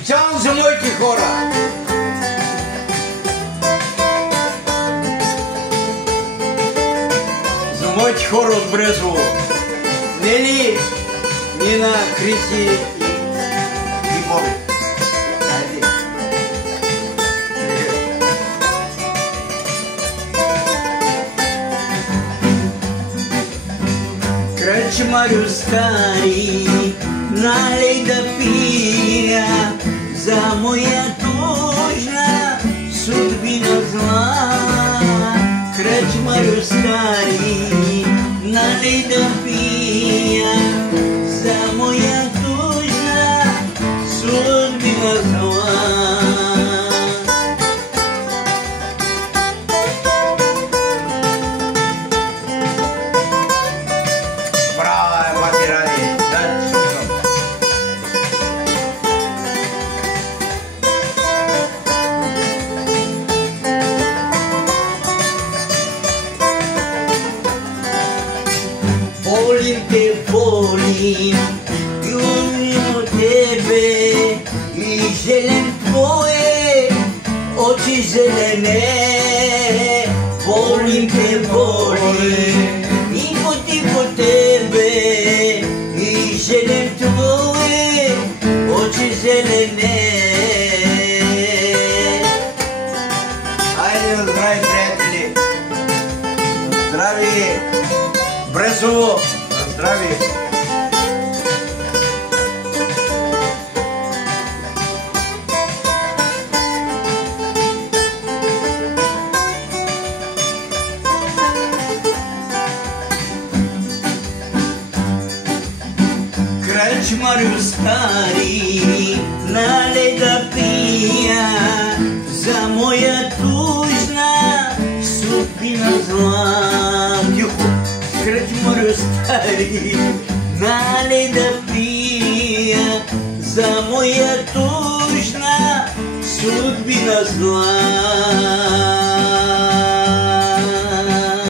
Специално за моите хора. За моите хора от Брезово. Нели, Нина, Криси и Боби. Хайде. Кръчмарю стари, налей да пия за моя тужна судбина зла. Кръчмарю стари, налей да пия за моя тужна судбина зла. Волим те, волим, и умим от тебе, и желем твое, очи зелене. Волим те, волим, и по тебе, и желем твое, очи зелене. Айде, здрави, приятели! Здрави! Брезово! Здрави! Кръчмарю стари, налей да пия за моя тужна судбина зла. Кръчмарю стари, налей да пия за моя тужна судбина зла.